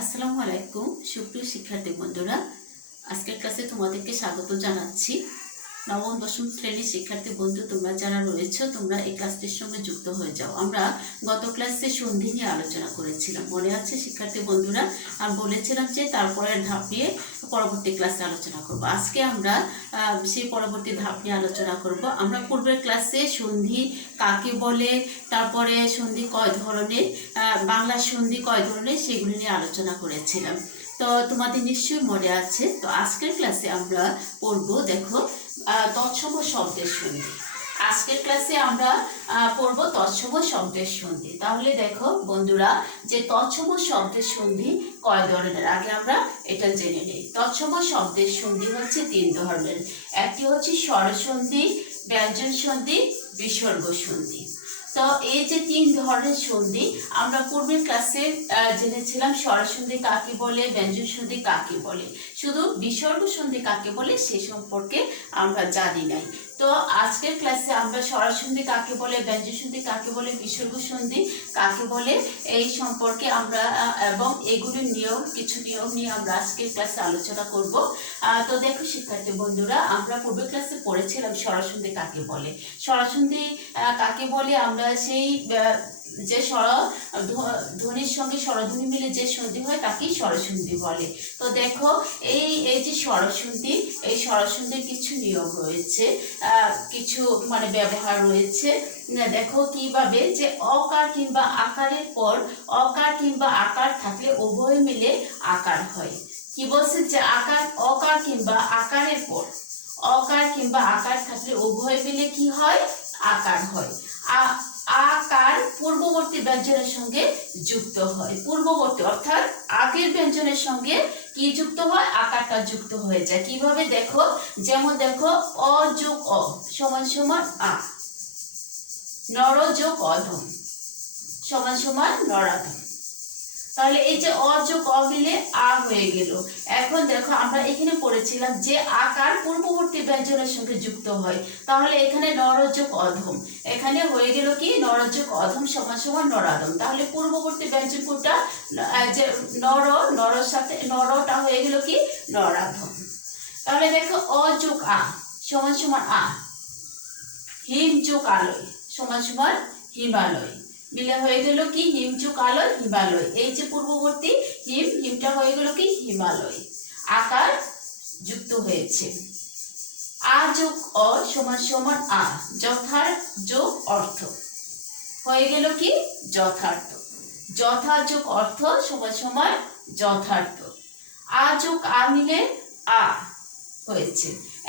আসসালামু আলাইকুম সুপ্রিয় শিক্ষার্থী বন্ধুরা, আজকের ক্লাসে তোমাদেরকে স্বাগত জানাচ্ছি। নবম দশম শ্রেণীর শিক্ষার্থী বন্ধু তোমরা যারা রয়েছে তোমরা এই ক্লাসটির সঙ্গে যুক্ত হয়ে যাও। আমরা গত ক্লাসে সন্ধি নিয়ে আলোচনা করেছিলাম, মনে আছে শিক্ষার্থী বন্ধুরা? আর বলেছিলাম যে তারপরের ধাপ নিয়ে পরবর্তী ক্লাসে আলোচনা করব। আজকে আমরা সেই পরবর্তী ধাপ নিয়ে আলোচনা করব। আমরা পূর্বের ক্লাসে সন্ধি কাকে বলে, তারপরে সন্ধি কয় ধরনের, বাংলা সন্ধি কয় ধরনের সেগুলি নিয়ে আলোচনা করেছিলাম। তো তোমাদের নিশ্চয়ই মনে আছে। তো আজকের ক্লাসে আমরা পড়ব, দেখো, তৎসম শব্দের সন্ধি। আজকের ক্লাসে আমরা পড়ব তৎসম শব্দের সন্ধি। তাহলে দেখো বন্ধুরা, যে তৎসম শব্দের সন্ধি কয় ধরনের আগে আমরা এটা জেনে নিই। তৎসম শব্দের সন্ধি হচ্ছে তিন ধরনের। একটি হচ্ছে স্বরসন্ধি, ব্যঞ্জন সন্ধি, বিসর্গ সন্ধি। তো এই যে তিন ধরনের সন্ধি আমরা পূর্বের ক্লাসে জেনেছিলাম। স্বরসন্ধি কাকে বলে, ব্যঞ্জন সন্ধি কাকে বলে, শুধু বিসর্গ সন্ধি কাকে বলে সে সম্পর্কে আমরা জানি নাই। তো আজকের ক্লাসে আমরা স্বরসন্ধি কাকে বলে, ব্যঞ্জন সন্ধি কাকে বলে, বিসর্গ সন্ধি কাকে বলে এই সম্পর্কে আমরা এবং এগুলির কিছু নিয়ম নিয়ে আমরা আজকের ক্লাসে আলোচনা করব। তো দেখো শিক্ষার্থী বন্ধুরা, আমরা পূর্বের ক্লাসে পড়েছিলাম স্বরসন্ধি কাকে বলে। স্বরসন্ধি কাকে বলে আমরা সেই যে ধ্বনির সঙ্গে স্বরধ্বনি মিলে যে সন্ধি হয় তাকেই স্বরসন্ধি বলে। তো দেখো এই যে স্বরসন্ধি, এই স্বরসন্ধির কিছু নিয়ম রয়েছে, কিছু ব্যবহার রয়েছে। দেখো কিভাবে, যে অকার কিংবা আকারের পর অকার কিংবা আকার থাকলে উভয় মিলে আকার হয়। কি বলছে, যে অকার কিংবা আকারের পর অকার কিংবা আকার থাকলে উভয় মিলে কি হয়, আকার হয়। আকার পূর্ববর্তী ব্যঞ্জনের সঙ্গে যুক্ত হয়। পূর্ববর্তী অর্থাৎ আগের ব্যঞ্জনের সঙ্গে কি যুক্ত হয়, আকারটা যুক্ত হয়ে যায়। কিভাবে দেখো, যেমন দেখো অ যোগ অ সমান সমান আ, নর যোগ অধম সমান সমান নরাধম। তাহলে এই যে অ যোগ অ মিলে আ হয়ে গেল। এখন দেখো আমরা এখানে পড়েছিলাম যে আকার পূর্ববর্তী ব্যঞ্জনের সঙ্গে যুক্ত হয়, তাহলে এখানে নর যোগ অধম, এখানে হয়ে গেল কি নর যোগ অধম সমান সমান নরাধম। তাহলে পূর্ববর্তী ব্যঞ্জন কোনটা, যে নরর সাথে নরটা হয়ে গেল কি নরাধম। তাহলে দেখো অ যোগ আ সমান সমান আ, হিম যোগ আলয় সমান সমান হিমালয়, মিলে হয়ে গেল কি হিম যোগ আলয় হিমালয়। এই যে পূর্ববর্তী হিমটা হয়ে গেল কি হিমালয়, আকার যুক্ত হয়েছে। আ যোগ অ সমান সমান আ, যথার যোগ অর্থ হয়ে গেল কি যথার্থ। যথা যোগ অর্থ সমান সমান যথার্থ। আ যোগ আ মিলে আ হয়েছে।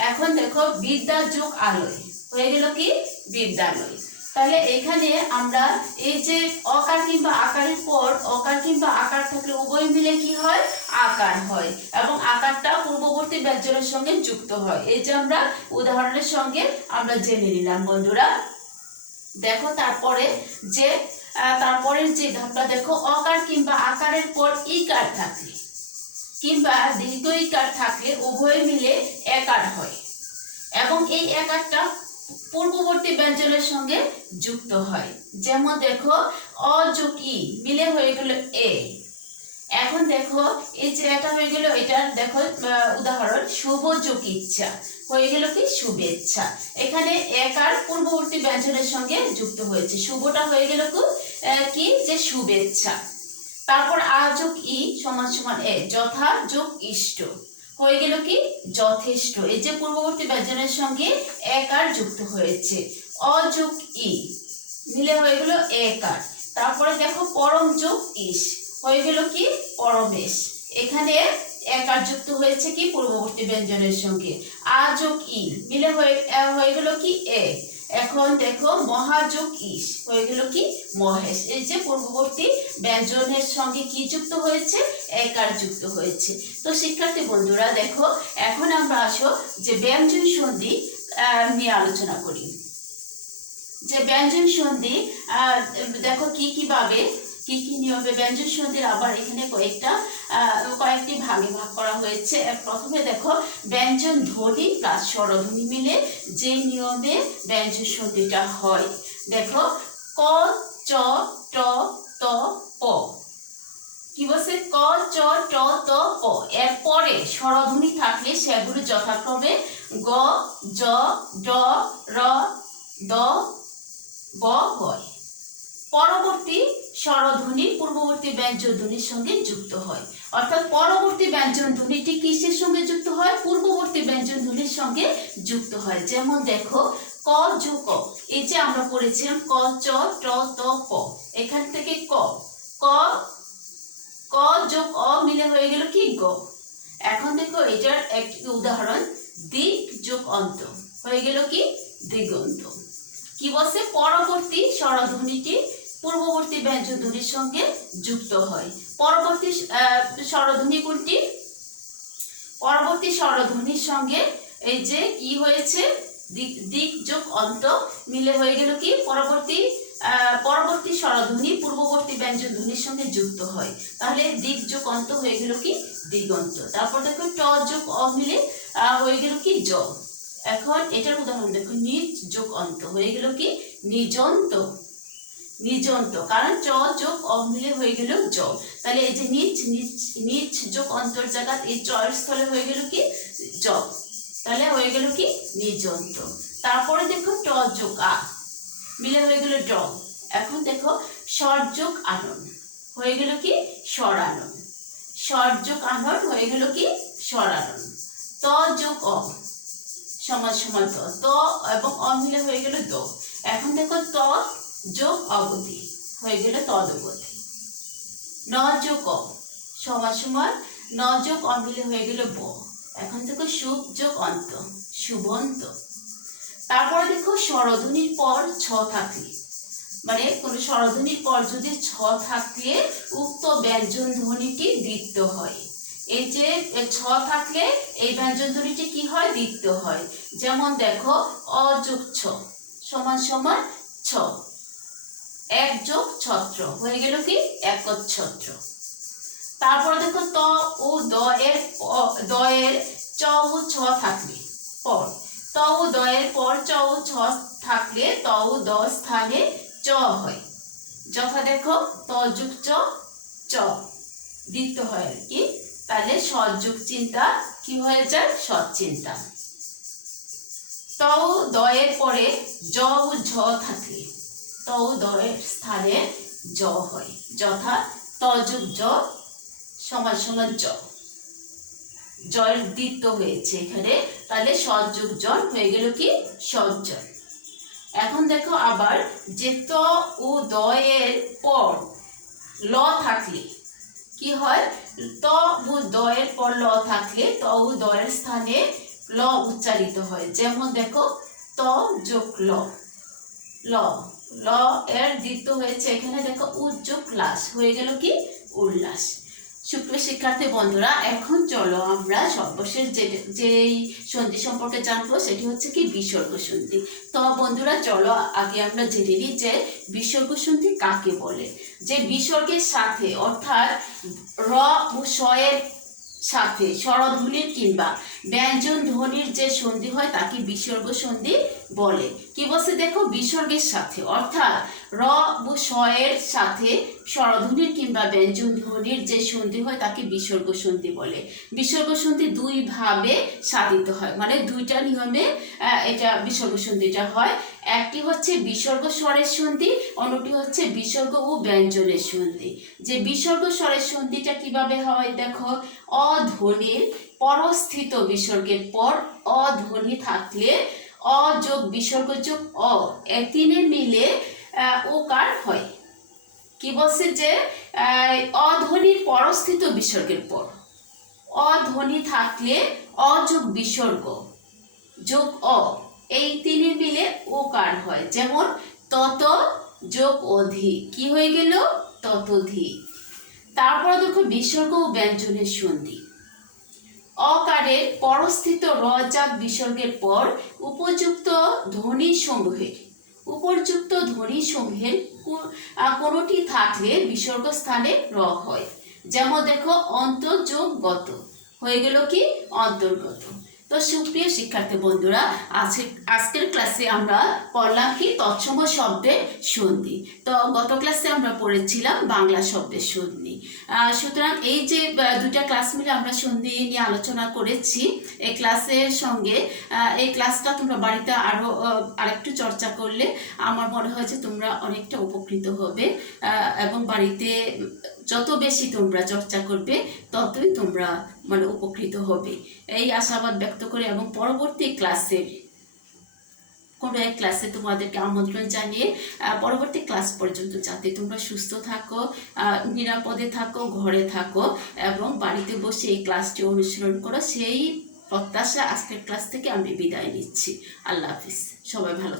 এখন দেখো বিদ্যা যোগ আলয় হয়ে গেল কি বিদ্যালয়। তাহলে এখানে আমরা এই যে অকার কিংবা আকারের পর অকার কিংবা আকার থাকলে উভয় মিলে কি হয়, আকার হয়, এবং আকারটা পূর্ববর্তী ব্যঞ্জনের সঙ্গে যুক্ত হয়। এই যে আমরা উদাহরণের সঙ্গে আমরা জেনে নিলাম বন্ধুরা। দেখো তারপরের যে ধাপটা দেখো, অকার কিংবা আকারের পর ইকার থাকলে কিংবা দীর্ঘ ইকার থাকলে উভয় মিলে একার হয়, এবং এই একারটা পূর্ববর্তী ব্যঞ্জনের সঙ্গে যুক্ত হয়। যেমন দেখো অ যোগ ই মিলে হয়ে গেল এ। এখন দেখো এই যে এটা হয়ে গেল, এটা দেখো উদাহরণ শুভ যোগ ইচ্ছা হয়ে গেল কি শুভেচ্ছা। এখানে একার পূর্ববর্তী ব্যঞ্জনের সঙ্গে যুক্ত হয়েছে, শুভটা হয়ে গেল কি যে শুভেচ্ছা। তারপর আ যোগ ই সমান সমান এ, যথা যোগ ইষ্ট হয়ে গেল কি যথেষ্ট। এই যে পূর্ববর্তী ব্যঞ্জনের সঙ্গে একার যুক্ত হয়েছে। অ যোগ ই মিলে হয়ে গেল একার। তারপরে দেখো পরম যোগ ইস হয়ে গেল কি পরমেশ। এখানে একার যুক্ত হয়েছে কি পূর্ববর্তী ব্যঞ্জনের সঙ্গে। আ যোগ ই মিলে হয়ে গেল কি এ। এখন দেখো মহাযোগ ইস হয়ে গেল কি মহেশ। এই যে পূর্ববর্তী ব্যঞ্জনের সঙ্গে কি যুক্ত হয়েছে, একার যুক্ত হয়েছে। তো শিক্ষার্থী বন্ধুরা দেখো, এখন আমরা আসো যে ব্যঞ্জন সন্ধি নিয়ে আলোচনা করি। যে ব্যঞ্জন সন্ধি দেখো কি কি নিয়মে ব্যঞ্জন সন্ধির আবার এখানে কয়েকটি ভাগে ভাগ করা হয়েছে। প্রথমে দেখো ব্যঞ্জন ধ্বনি প্লাস স্বরধ্বনি মিলে যে নিয়মে ব্যঞ্জন সন্ধিটা হয়। দেখো ক চ ট ত প, কি বলছে ক ক, চ, ট, ত, প। এরপরে স্বরধ্বনি থাকলে সেগুলো যথাক্রমে গ, জ, ড, র, দ, ব হয়। পরবর্তী স্বরধ্বনি পূর্ববর্তী ব্যঞ্জন ধ্বনির সঙ্গে যুক্ত হয়, অর্থাৎ পরবর্তী ব্যঞ্জন ধ্বনিটি কিসের সঙ্গে যুক্ত হয়? পূর্ববর্তী ব্যঞ্জন ধ্বনির সঙ্গে যুক্ত হয়। যেমন দেখো ক যোগ ক, এই যে আমরা পড়েছিলাম ক, চ, ট, ত, প। এখান থেকে ক, ক, ক যোগ অ মিলে হয়ে গেল কি গ। এখন দেখো এটার একটি উদাহরণ দিক যোগ অন্ত হয়ে গেল কি দিগন্ত। কি বলছে? পরবর্তী স্বরধ্বনিটি পূর্ববর্তী ব্যঞ্জন ধ্বনির সঙ্গে যুক্ত হয়। পরবর্তী স্বরধ্বনি কোনটি? পরবর্তী স্বরধ্বনির সঙ্গে এই যে কি হয়েছে দিক যোগ অন্ত মিলে হয়ে গেল কি পরবর্তী স্বরধ্বনি পূর্ববর্তী ব্যঞ্জন ধ্বনির সঙ্গে যুক্ত হয়, তাহলে দিক যোগ অন্ত হয়ে গেল কি দিগন্ত। তারপর দেখো ট যোগ অ মিলে হয়ে গেল কি জ। এখন এটার উদাহরণ দেখো নিজ যোগ অন্ত হয়ে গেল কি নিজন্ত। নিজন্ত, কারণ চ যোগ অ মিলে হয়ে গেল জ। তাহলে এই যে নিজ যোগ অন্তর জায়গা এই চয়ের স্থলে হয়ে গেল কি জ, তাহলে হয়ে গেল কি নিজন্ত। তারপরে দেখো ট যোগ আ মিলে হয়ে গেল ড। এখন দেখো স্বর যোগ আনন হয়ে গেল কি স্বরানন। স্বর যোগ আনন হয়ে গেল কি স্বরানন। ত যোগ অ সমান সমান ত এবং অ মিলে হয়ে গেল দ। এখন দেখো ত যোগ অবধি হয়ে গেল তদবধি। ন যোগ অ সমান সমান ন যোগ অ মিলে হয়ে গেল ব। এখন দেখো শুভ যোগ অন্ত শুভন্ত। তারপরে দেখো স্বরধ্বনির পর ছ থাকলে, মানে কোন স্বরধ্বনির পর যদি ছ থাকলে উক্ত ব্যঞ্জন ধ্বনিটি দ্বিত্ব হয়। এই যে ছ থাকলে এই ব্যঞ্জন ধ্বনিটি কি হয়? দ্বিত্ব হয়। যেমন দেখো অ যোগ ছ সমান সমান ছ, এক যোগ ছত্র হয়ে গেল কি একচ্ছত্র। তারপর দেখো ত ও দ এর চ ও ছ থাকলে পর, ত ও দ এর পর চ ও ছ থাকলে ত ও দ স্থানে চ হয়। যথা দেখো ত যোগ চ চ দ্বিত্ব হয় আর কি, তাহলে সযোগ চিন্তা কি হয়ে যায়? সৎচিন্তা। ত ও দ এর পরে জ ও ঝ থাকলে ত ও দ এর স্থানে জ হয়। যথা ত যোগ জ সমান সমান জ, জয়ের দ্বিত্ব হয়েছে এখানে, তাহলে সযোগ জন হয়ে গেল কি সজ্জন। এখন দেখো আবার যে ত ও দ এর পর ল থাকলে কি হয়? ত ও দ এর পর ল থাকলে ত ও দ এর স্থানে ল উচ্চারিত হয়। যেমন দেখো ত যোগ ল, ল ল এর দ্বিত্ব হয়েছে এখানে, দেখো উ যোগ লাস হয়ে গেল কি উল্লাস। সুপ্রিয় শিক্ষার্থী বন্ধুরা, এখন চলো আমরা সর্বশেষ যেই সন্ধি সম্পর্কে জানবো সেটি হচ্ছে কি বিসর্গ সন্ধি। তো বন্ধুরা চলো আগে আমরা জেনে নিই যে বিসর্গ সন্ধি কাকে বলে। যে বিসর্গের সাথে অর্থাৎ র ও স এর সাথে স্বরধ্বনির কিংবা ব্যঞ্জন ধ্বনির যে সন্ধি হয় তাকে বিসর্গ সন্ধি বলে। কি বলছে দেখো বিসর্গের সাথে অর্থাৎ র ও স এর সাথে স্বরধ্বনির কিংবা ব্যঞ্জন ধ্বনির যে সন্ধি হয় তাকে বিসর্গ সন্ধি বলে। বিসর্গ সন্ধি দুই ভাবে সাধিত হয়, মানে দুইটা নিয়মে এটা বিসর্গ সন্ধিটা হয়। একটি হচ্ছে বিসর্গ স্বরের সন্ধি, অন্যটি হচ্ছে বিসর্গ ও ব্যঞ্জনের সন্ধি। যে বিসর্গ স্বরের সন্ধিটা কিভাবে হয় দেখো, অধ্বনির পরস্থিত বিসর্গের পর অধ্বনি থাকলে অ যোগ বিসর্গ যোগ অ এই তিনে মিলে ওকার হয়। কি বলছে যে অধ্বনির পরস্থিত বিসর্গের পর অধ্বনি থাকলে অ যোগ বিসর্গ যোগ অ এই তিনে মিলে ওকার হয়। যেমন তত যোগ অধি কি হয়ে গেল ততোধি। তারপর দেখো বিসর্গ ও ব্যঞ্জনের সন্ধি। অকারের পরস্থিত র জাগ বিসর্গের পর উপযুক্ত ধ্বনি সমূহের কোনটি থাকলে বিসর্গ স্থানে র হয়। যেমন দেখো অন্ত যোগ গত হয়ে গেল কি অন্তর্গত। তো তো সুপ্রিয় শিক্ষার্থী বন্ধুরা, আজকের ক্লাসে আমরা পড়লাম কি তৎসম শব্দের সন্ধি। তো গত ক্লাসে আমরা পড়েছিলাম বাংলা শব্দের সন্ধি। সুতরাং এই যে দুটা ক্লাস মিলে আমরা সন্ধি নিয়ে আলোচনা করেছি, এই ক্লাসের সঙ্গে এই ক্লাসটা তোমরা বাড়িতে আরেকটু চর্চা করলে আমার মনে হয় যে তোমরা অনেকটা উপকৃত হবে, এবং বাড়িতে যত বেশি তোমরা চর্চা করবে ততই তোমরা উপকৃত হবে, এই আশাবাদ ব্যক্ত করে এবং পরবর্তী ক্লাসের কোনো এক ক্লাসে তোমাদেরকে আমন্ত্রণ জানিয়ে পরবর্তী ক্লাস পর্যন্ত যাতে তোমরা সুস্থ থাকো, নিরাপদে থাকো, ঘরে থাকো এবং বাড়িতে বসে এই ক্লাসটি অনুসরণ করো, সেই প্রত্যাশা আজকের ক্লাস থেকে আমি বিদায় নিচ্ছি। আল্লাহ হাফিজ, সবাই ভালো।